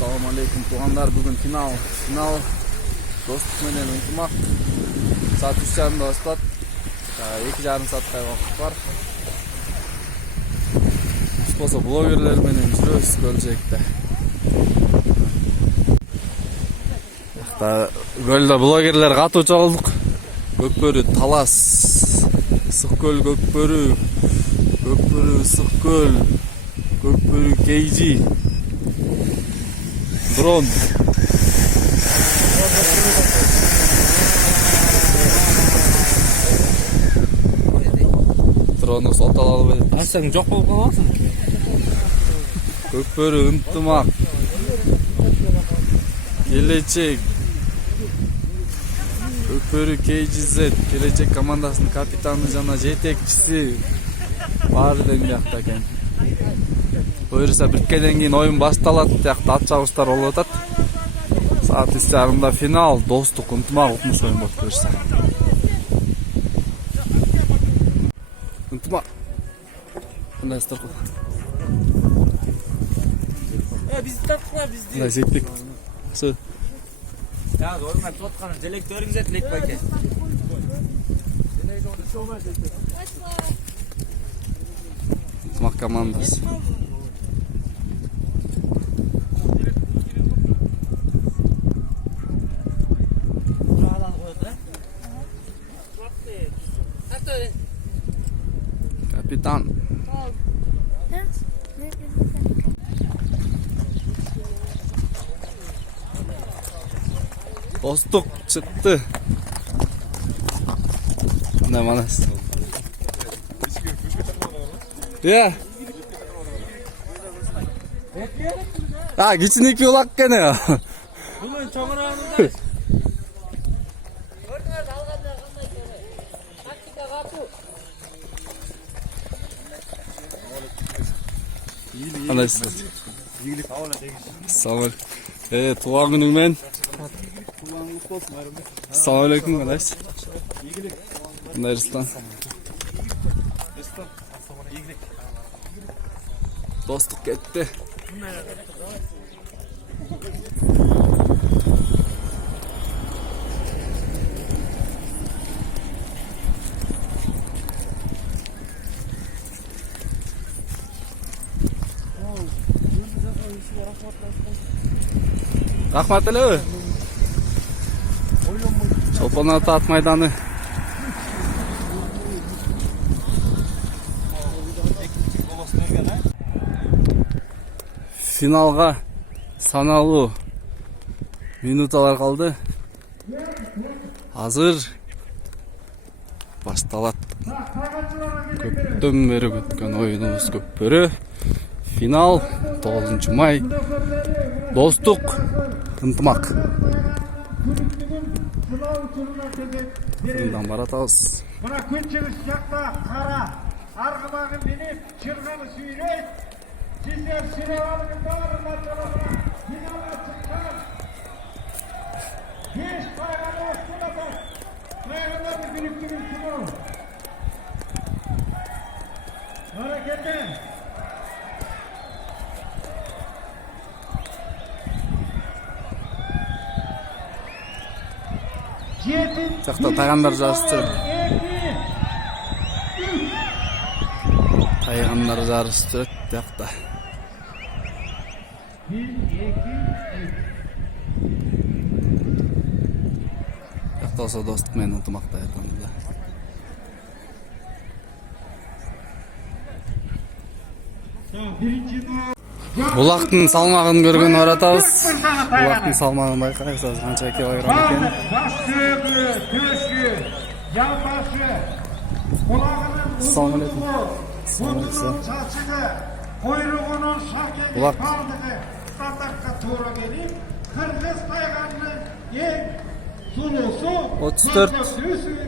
Assalamu alaikum tuğanlar, bugün final dostluk menен ынтымак saat 3:30 başlat. 2,5 saatga vaqt var. Болсо блогерлер менен жүрөбүз көлжекте. Көлдө блогерлер катуу чалдык. Көкбөрү Талас, Ысык-Көл Көкбөрү, Ысык-Көл, Көкбөрү Кейжи, дрон. Дрону сотуп алып эле. Ачсаң жок болуп каласың. Көкбөрү ынтымак. Келечек. Көкбөрү KGZ, келечек командасынын капитаны жана жетекчиси баары дең биякта экен. Буюрса биркеден кийин оюн башталат, биякта ат чабыштар болуп атат. Саат 3:30 финал, достук, ынтымак укмуш оюн болуп буюрса. Ынтымак. Мындай сторку. Бизди таптылар, бизди. Мындай септик. Сы. Ya oyunlar tutkana selektörün zetlek bak. Ынтымак командасы. Капитан. Достук чыкты. Мына манас. Я. Кичинекей улак экен. Бүгүн чоңурагында. Көрдүңөр алганда кандай көрөй. Тактика катуу. Ийгилик. Салам. Туган күнүң менен. Assalamu alaikum kardeş. Bunlar Ruslan. Dostluk gitti. Rahmat ele. Çolpan Ata at maydanı. Finalga sanalуу минуталар kaldı. Hazır baştalat. Көптөн бери күткөн оюнубуз Көкбөрү. Final 9 may. Достук, ынтымак. Bundan baratağız. Buna күнчүгүс жакта кара, аргы багы менеп, чырганы сүйрөйт. Сиздер сүйрөйдүн баарына чыгып, финалга чыккан. 5 пайганы оштурат. Пайганы бириктирүү финал. Аракеттен. Жақта тайғандар жарысты. Тайғандар жарысты жақта. Жақта olsa достық мен ынтымақта айтқанымда. Булактын салмагын көргөн оратабыз. Булактын салмагын байкайсыз, канча килограмм экен. Assalamu alaikum. Булак. Стандартка туура келип, кыргыз тайганын эң сулуусу 34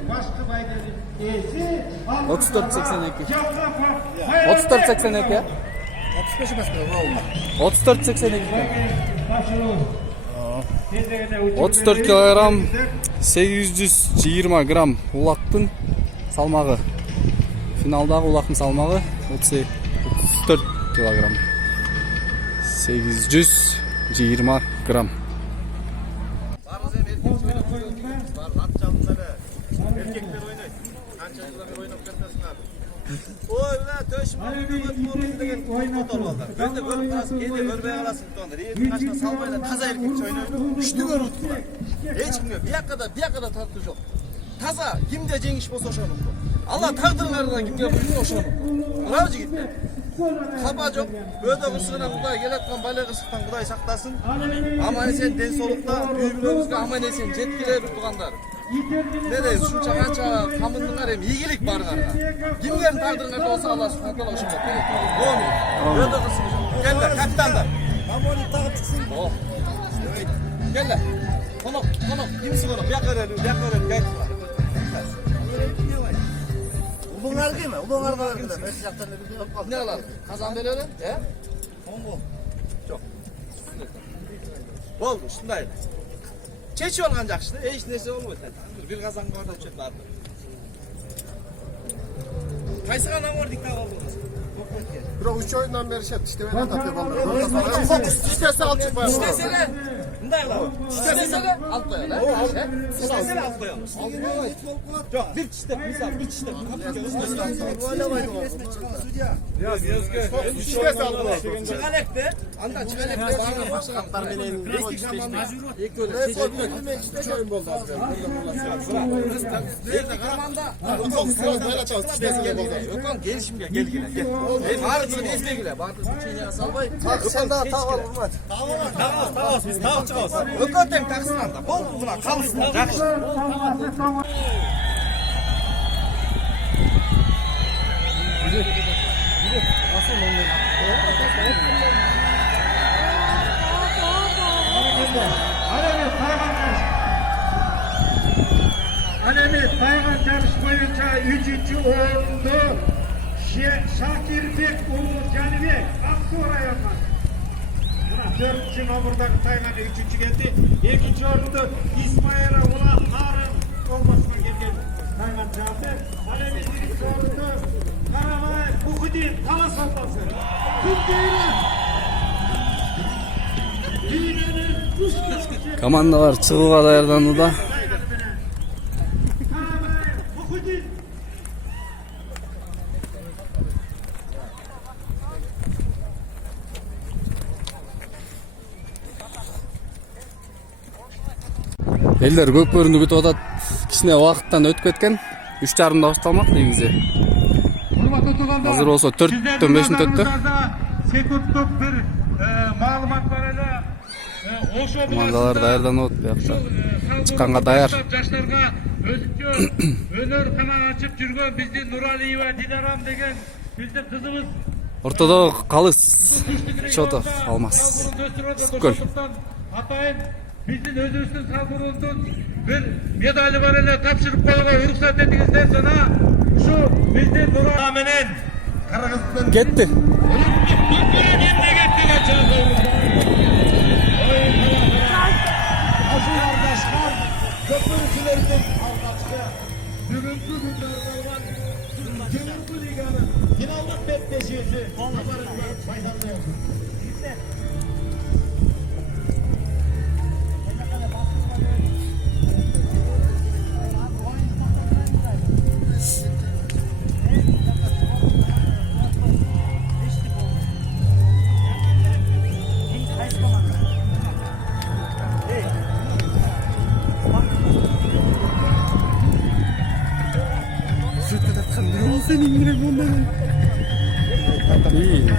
башкы байгелип эси 34.82. 34.82. 34 килограмм 820 грамм улактын салмагы. Финалдагы улактын салмагы 34 килограмм 820 20 gram. Erkekler oynayın. Kança yıllar oynayıp gelmesin abi. Oy lan töşüm degen fotoğraflar. Ben de görüp kalsın, kendi görmeye kalasın tutanlar. Yerin kaçına salmayla taza erkekçi oynuyor. Üçlü görüntü var. Hiç bilmiyorum. Bir yakada tartı yok. Taza, kimde cengiş bolsa oşanım bu. Allah taqdirlaridan kimge bulsun oşanım. Bravo jigitler. Kapa yok. Böyle kısığından Kuday geletken bale kısıktan Kuday saklasın. Aman esen densolukta, büyüklüğümüzge aman esen jetkiler tuğanlar. Ne deyiz, şu çakança kamındılar hem iyilik barlarına. Kimlerin taqdirlerde olsa Allah subhanahu wa ta'ala oşanım. Böyle kısıktan. Gel lan kapitanlar. Kamoni tağıp çıksın. Gel lan. Konuk. Kimsin konuk? Yakarelu, gayet var. Bunlar değil mi? Bunlar da öyle. Ne alalım? Kazan verelim. He? Kongo. Çok. Oldu, şundaydı. Çeçi olgancak işte, hiç neyse olmadı. Bir kazan var da çöp vardı. Kaysı kanam var dikta oldu. Bırak 3 oyundan beri şey işte ben atıyor vallahi. İstese al çık. İstesene. Bunday la. İstesene al koyalım. İstesene al koyalım. Yok, bir çiste, misal bir çiste. İstese al. Çıkalekte, anda çıkalekte bana başkanlar benim. Destek zamanında ilk öyle seçilmek oyun oldu abi. Bir zamanda yok lan gel şimdi gel. Bağırın ezme gele. Bağırın çiğneye salvay. Sen daha tav vurma. Tamam biz tamam çıkıyoruz. Ökotem taksın anda. Bol buna kalsın. Yakışır. Alemi Taygan yarış boyunca 3. orundu Şakirbek Uğur Canibek Aksu rayonundan. Buna 4. nomurdaki Taygan 3. geldi. 2. orundu İsmail'e Ulan Harun olmasına geldi. Taygan çaldı. Alemi 1. orundu Karamay Bukudin Kala Saldası. Türkiye'nin Komandalar çıkığa dayandı da. Elder көкбөрүндү күтүп атат. Кичине убакыттан өтүп кеткен. 3:30 башталмак негизи. Азыр болсо 4-төн 5 мүнөттө. Секундтук бир маалымат бар эле. Ошо Командалар даярданып атат биякта. Чыкканга даяр. Жаштарга өзүнчө өнөр канал ачып жүргөн биздин Нуралиева Динарам деген биздин кызыбыз Ортодо Калыс Чотов Алмаз. Сүткөл. Атайын биздин өзүбүздүн салбурундун бир медали бар эле тапшырып коюуга уруксат этиңиздер жана ушу биздин Нуралиева менен Кыргыздын Кетти. Köprülükçülerimizin aldaşı, bugünkü günlerde olan Gönüllü Liga'nın finallık bekleşiyesi kabarından faydalı olsun. İyi.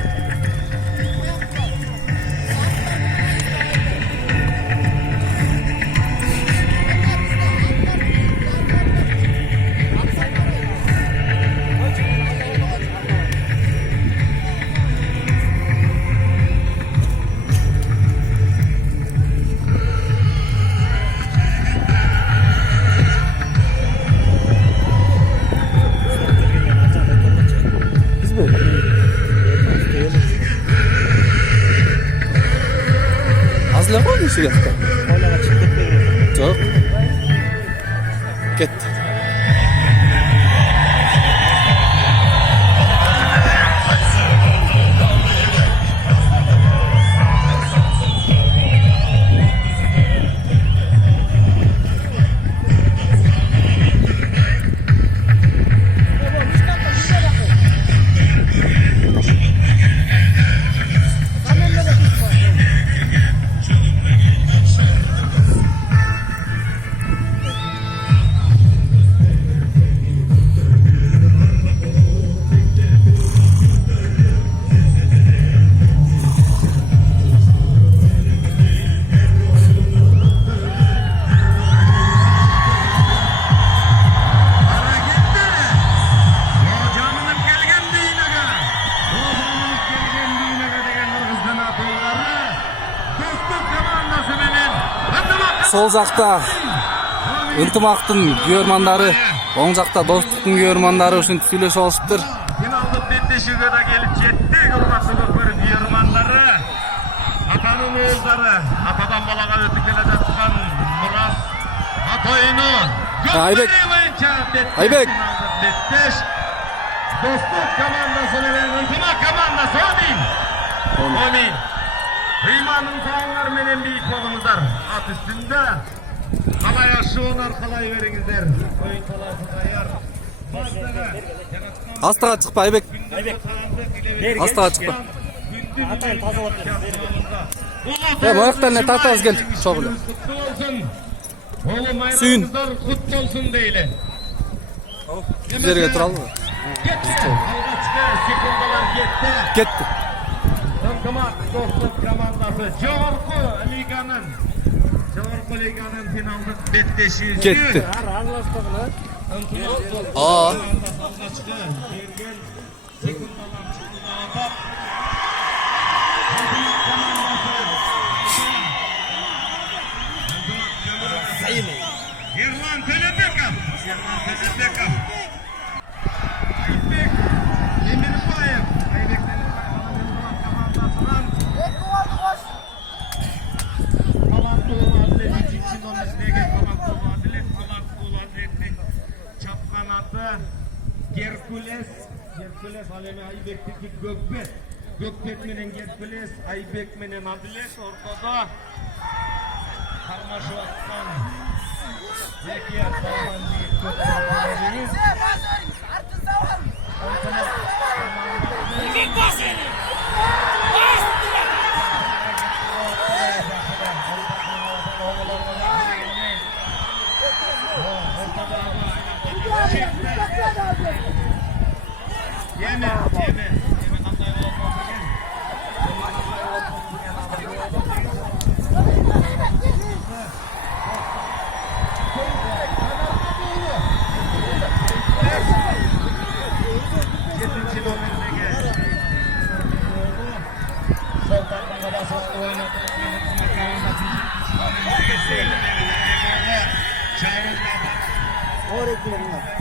Azla koy şu yakta. Çok. Gitti. сол жакта ынтымактын күйөрмандары, оң жакта достуктун күйөрмандары ушинтип сүйлөшүп алышыптыр. Финалдык беттешүүгө да келип жетти. Урматтуу көпөр күйөрмандары. Атанын уулдары, атадан балага өтүп келе жаткан Мурас Атайны. Айбек. Беттеш. Достук командасы менен ынтымак командасы Омин. Ыйманын таңар менен бийик болуңуздар. Ат үстүндө калай ашуунар калай бериңиздер. Оюн талаасы даяр. Астыга чыкпа Айбек. Астыга чыкпа. Атайын тазалап Мояктан эле тартабыз кел. Чогул эле. Сүйүн. Кут болсун дейли. Жерге туралы. Секундалар Кетти. Ынтымак достук командасы жогорку лиганын финалдык беттешүүсү. Кетти. Ерлан Төлөбеков. Айбек Демирбаев. Айбектен командасынан. Таланттуу Адилет 3-чү номердеги таланттуу Адилеттин чапкан аты Геркулес ал эми Айбектики Көкбет менен Геркулес, Айбек менен Адилет ортодо кармашып аткан эки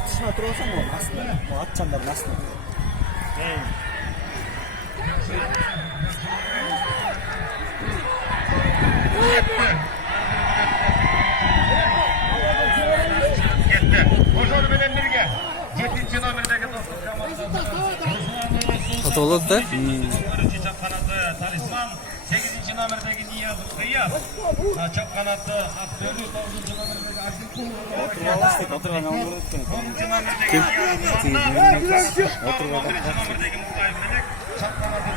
Dışına oturursan mı? Aslında. O atçanlar nasıl? Ошол менен бирге 7-ci номердеги достук командасы Отолот да. Талисман 8-ci номердеги Ниязов Кыяз, чоп канаты Актөбү 9-ci номердеги Акилкул, 10-ci номердеги номердеги Муктаев Мелек, чоп канаты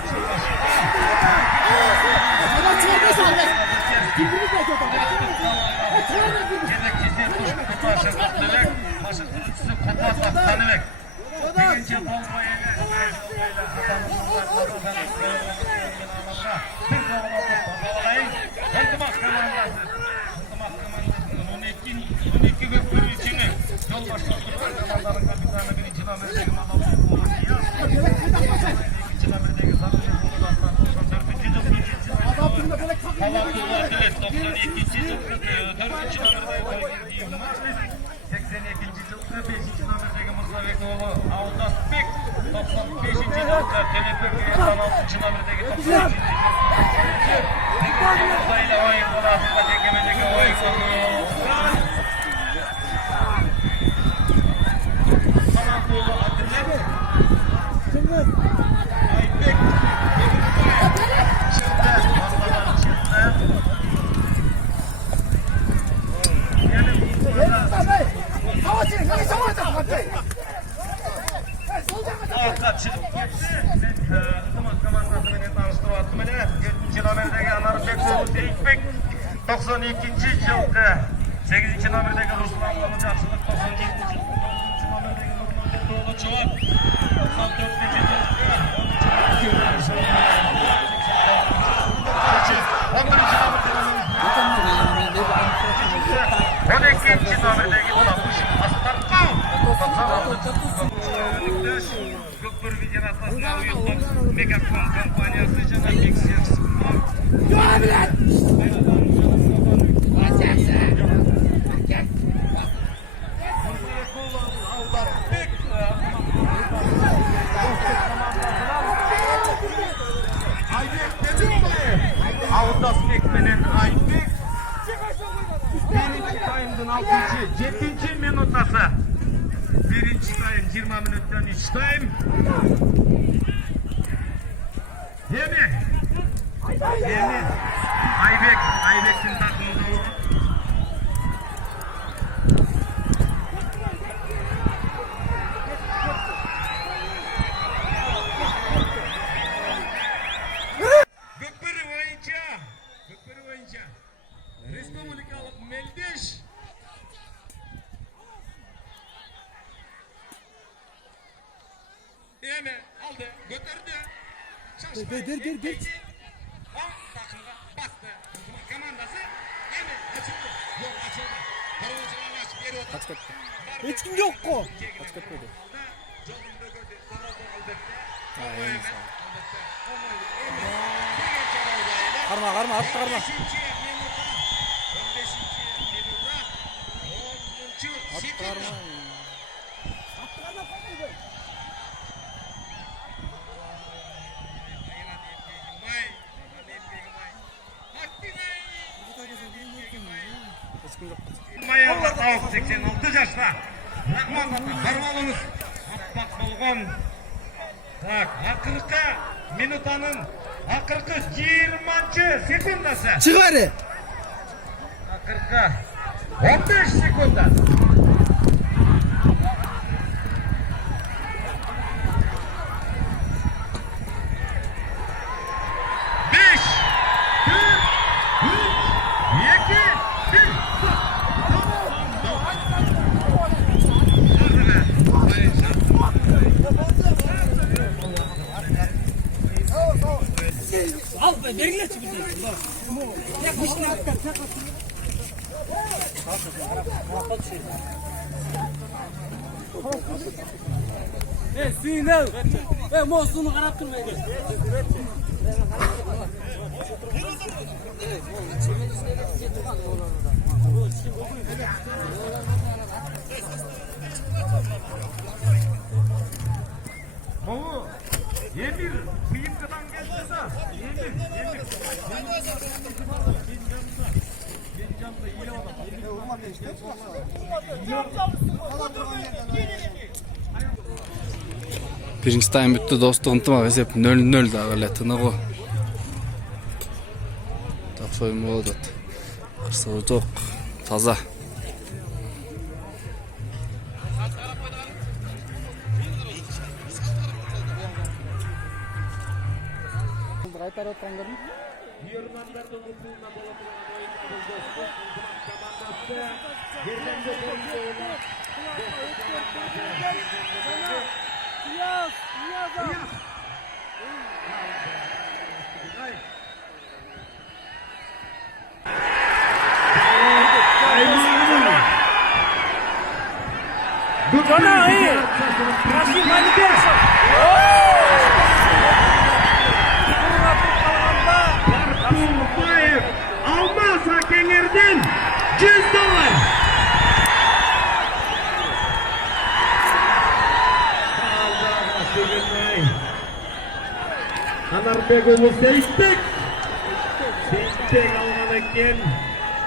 жетекчиси Куташев Актөбек, башкарчысы Кутасов Таныбек. Биринчи болбой эле ынтымак командасы 12 көпкөрүү чеңи жол баштап турган команданын капитаны 1-ci номердеги Мамалов Ниязов, 2-ci номердеги Сабырбек Улуатан 94-cü жыл 3-cü Таланттуу Адилет 92-ci жыл 4-cü номердеги Махмет 82-ci жылкы 5-ci номердеги Мырзабек уулу Алдасбек 95-ci жылкы Төлөбек 16-cı номердеги 92-ci Мырзайла ойын боласында жекемедеги ойын Таланттуу Адилет Айбек чыкты, массадан чыкты. Arka çıkıp gitti. Ntımak komandası menен tanıştırıp attım ele. 7-ci nomerdegi Anarbek oğlu Seyitbek 92-ci жылkı 8-ci nomerdegi Ruslan oğlu Жақсылық 97-ci 9-ci nomerdegi Nurmabek oğlu Çoğak 94-ci жылkı 12-ci nomerdegi Ulamış Astarkı 96-cı Көкбөр Федерациясына уюлдук Мегаком компаниясы жана Бексер Alasbek menен Айбек. Birinci tayımdın 7. minutası. Birinci tayım 20 minuttan 3 tayım. Yemi. Aybek'in takımında o. Bükbürü oyuncu. Respublikalık Meldeş. Yemi aldı, götürdü. Der. Takımda bastı. Komandası Yemi açıldı. Yol açıldı. Karavancılarını açıp geri oturdu. Hiç kim yok ko. Jolunda gördü. Tarafı elbette. Karma at karma. 15. minuta 10. sekunda. Mayarda 86 yaşta. Karmalınız. Atmak bolgon. Tak, akırkı minutanın akırkı 20. sekundası. Çıkarı. Akırkı 15 sekunda. Sinel. Mosunu qarab turmaydi. Bu Emir kıyımdan geldi. Emir. Birinci tayım bitti, dostluk ынтымақ есеп 0-0 дағы ілетіні ғой. Так сойым болды. Қырсығы жоқ, таза. Almaz Hakenger'den $100. Anarbek olursa istek alman eken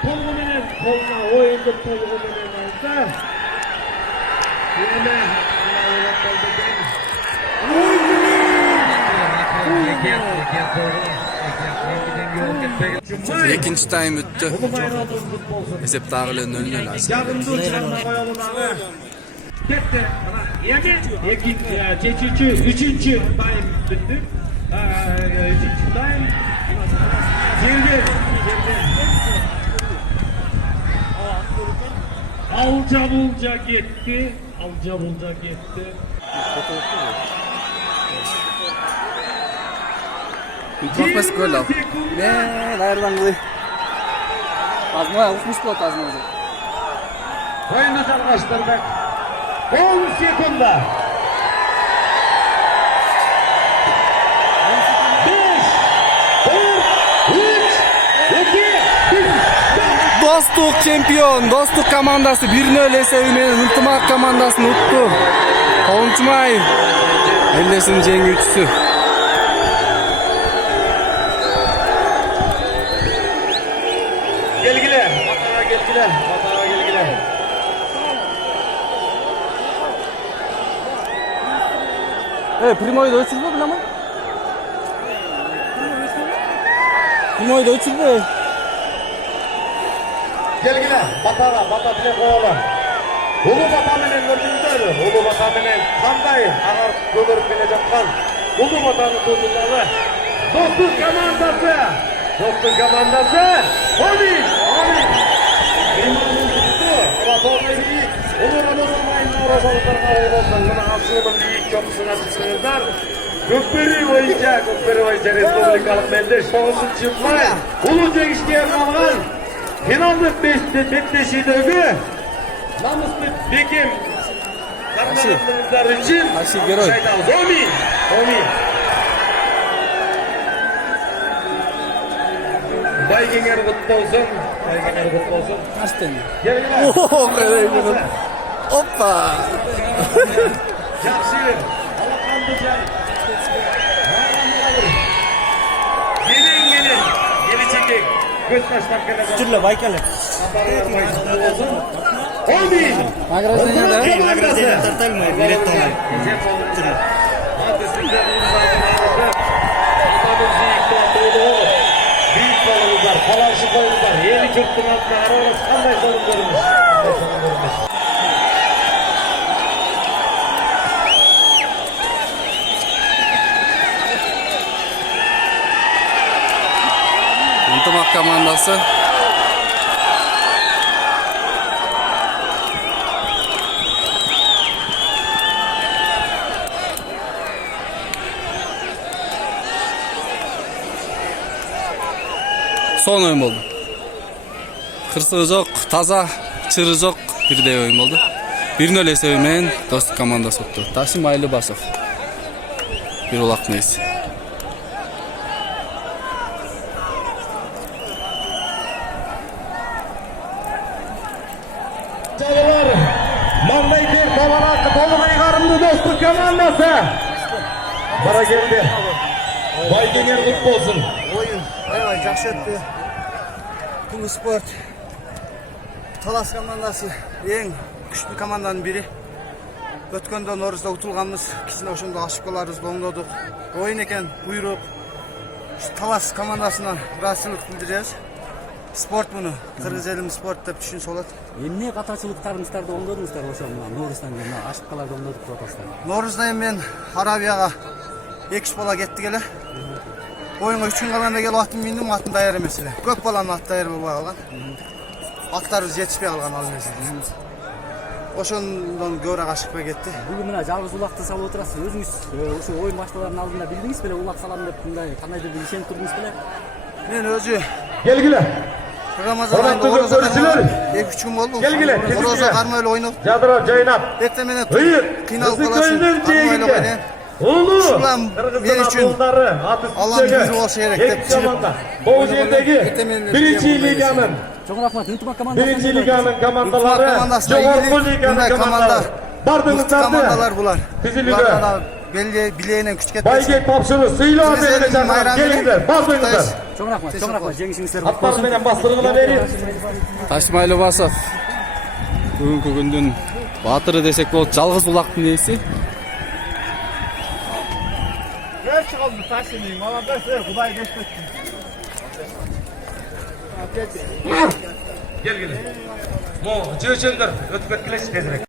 kolgu menen koluna oyundu kolgu menen alsa yeme Екінші тайым өтті. Есеп тағы 0-0. Yarımda uçlarına koyalım abi. Gitti. Üçüncü tayım bitti. Üçüncü tayım. Girdi. Alca bulca gitti. Ынтымақпас көл ал. Ayırdan kılay. Azmaya uçmuş bu azmaya. Oyunu жалғастырдық. 10 sekunda. 5, 4, 3, 2, 1. Dostluk çempion, dostluk komandası 1-0 esebinен ынтымақ komandasını ұтты. Қончумай ellesinin жеңүүчүсү. gelgiler. Batağa gelgiler. Primo'yu da ölçülmedin ama. Primo'yu da ölçülme. Gelgiler. Batağa. Bata bile koyalım. Ulu bata menen gördüğünüzdür. Ulu bata menen kanday. Ağır kölürüp bile жатқан. Ulu batanın tutunalı. Dostluk komandası. Dostluk komandası. Amin. Amin. İmanın tuttu. Ramazan'ın büyük. Ulu Ramazan ayında Ramazan'larına olmasın. Buna asılının büyük çokısuna çıksınızlar. Köpürü boyunca Respublikalık Mendeş 9. yıllar Ulu Cengiçliğe kalgan finallık betleşidögü namuslu Bekim karnlarımızlar için şaydağız. Amin. Amin. Baygenger kutlu olsun. Baygenger kutlu olsun. Kaçtın? Gel gel. Hoppa. Yaxşı. Alakandıcan. Gelin. Geri çekik. Göz taşlar gele. Türlü Baykal'e. Amin. Nagradanya Nagradanya tartalım mı? Bilet tamam. Büyük balımızlar, falanşı koyunlar, yeni Türk'ün altına aramız kanday sorun görmüş. Ынтымақ командасы. Son oyun oldu. Kırsığı жоқ, таза, чыры жоқ birдей oyun oldu. 1-0 esebімен Достық командасы ұтты. Тасим Айлыбасов. Bir улақ несі. Çalılar, Mandayker Babarakı Tolunay Karımlı Dostluk komandası. Bara geldi. Baygenger kutlu olsun. Oyun aybay жақсы өтті. Күнгі спорт Талас командасы ең күшті команданың бірі. Өткенде Наурызда ұтылғанбыз, кісіне ошондо ошибкаларыбызды оңдодук. Ойын екен, буйрук. Талас командасына ыраазычылык билдиребиз. Спорт мұны, Кыргыз элим спорт деп түшүнсө болот. Эмне катачылыктарыңыздарды оңдодуңуздар ошо мына Нооруздан кийин ошибкаларды оңдодук деп атасыздар. Ноорузда эми мен Арабияга 2 бала кеттик эле. Оюнга 3 күн калганда келип атын миндим, атын даяр эмес эле. Көп баланын аты даяр болбой калган. Аттарыбыз жетишпей калган ал кезде. Ошондон көбүрөөк ашыкпай кетти. Бүгүн мына жалгыз улакты салып отурасыз. Өзүңүз ошо оюн башталарынын алдында билдиңиз беле улак салам деп мындай кандайдыр бир ишенип турдуңуз беле? Мен өзү Gelgiler. Ramazan ayında orozа 2-3 gün болду. Orozа кармай эле ойноп. Жадыра жайнап. Эртең менен Ыйык. кыйналып каласың. Кармай эле койдум. Ulu. Şulan benim için Allah'ın yüzü olsa gerek de Bu yerdeki birinci liganın Çok rahmat. Ынтымақ командасы. birinci liganın komandaları командасына Жоғарғы liganın komandaları Bardığınızlardı командалар булар. Тізілігі Билейинен күч кетпесин. Baygет тапшыры сыйлау беріле жаңа келіңдер бардыңыздар Çok rahmat. Çok rahmat. Жеңишиңиздер құтты Аттары болсын. менен бастырғына берейін Тасим Айлыбасов. Бүгүнкү күндүн батыры десек болот, жалгыз улактын ээси. Gerçi kaldı taşınayım. Ama ben size Kuday geçmesin. Gel gel. Mo, cöçöndür. Ötüp ötküleşik tezirek.